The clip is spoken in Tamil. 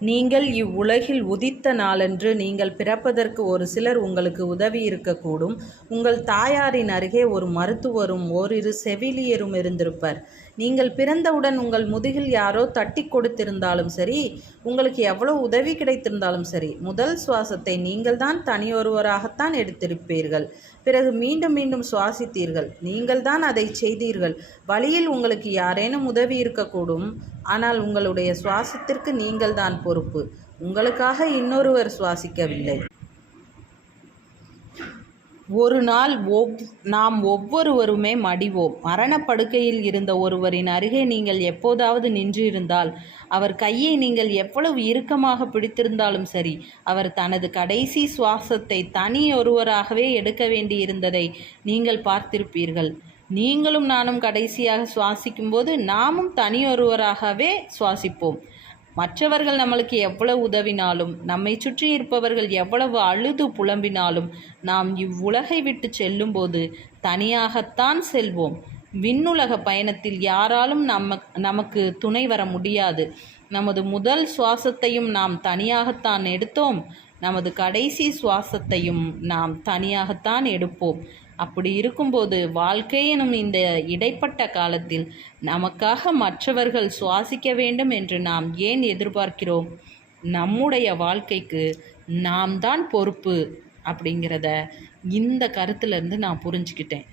நீங்கள் இவ்வுலகில் உதித்த நாளன்று நீங்கள் பிறப்பதற்கு ஒரு சிலர் உங்களுக்கு உதவி இருக்கக்கூடும். உங்கள் தாயாரின் அருகே ஒரு மருத்துவரும் ஓரிரு செவிலியரும் இருந்திருப்பர். நீங்கள் பிறந்தவுடன் உங்கள் முதுகில் யாரோ தட்டி கொடுத்திருந்தாலும் சரி, உங்களுக்கு எவ்வளவு உதவி கிடைத்திருந்தாலும் சரி, முதல் சுவாசத்தை நீங்கள் தான் தனியொருவராகத்தான் எடுத்திருப்பீர்கள். பிறகு மீண்டும் மீண்டும் சுவாசித்தீர்கள். நீங்கள் தான் அதை செய்தீர்கள். வழியில் உங்களுக்கு யாரேனும் உதவி இருக்கக்கூடும். ஆனால் உங்களுடைய சுவாசத்திற்கு நீங்கள் தான் பொறுப்பு. உங்களுக்காக இன்னொருவர் சுவாசிக்கவில்லை. ஒரு நாள் நாம் ஒவ்வொருவருமே மடிவோம். மரணப்படுக்கையில் இருந்த ஒருவரின் அருகே நீங்கள் எப்போதாவது நின்றிருந்தால், அவர் கையை நீங்கள் எவ்வளவு இறுக்கமாக பிடித்திருந்தாலும் சரி, அவர் தனது கடைசி சுவாசத்தை தனியொருவராகவே எடுக்க வேண்டியிருந்ததை நீங்கள் பார்த்திருப்பீர்கள். நீங்களும் நானும் கடைசியாக சுவாசிக்கும்போது நாமும் தனியொருவராகவே சுவாசிப்போம். மற்றவர்கள் நம்மளுக்கு எவ்வளவு உதவினாலும், நம்மை சுற்றி இருப்பவர்கள் எவ்வளவு அழுது புலம்பினாலும், நாம் இவ்வுலகை விட்டு செல்லும்போது தனியாகத்தான் செல்வோம். விண்ணுலக பயணத்தில் யாராலும் நமக்கு துணை வர முடியாது. நமது முதல் சுவாசத்தையும் நாம் தனியாகத்தான் எடுத்தோம். நமது கடைசி சுவாசத்தையும் நாம் தனியாகத்தான் எடுப்போம். அப்படி இருக்கும்போது வாழ்க்கை எனும் இந்த இடைப்பட்ட காலத்தில் நமக்காக மற்றவர்கள் சுவாசிக்க வேண்டும் என்று நாம் ஏன் எதிர்பார்க்கிறோம்? நம்முடைய வாழ்க்கைக்கு நாம் தான் பொறுப்பு அப்படிங்கிறத இந்த கருத்துலேருந்து நான் புரிஞ்சுக்கிட்டேன்.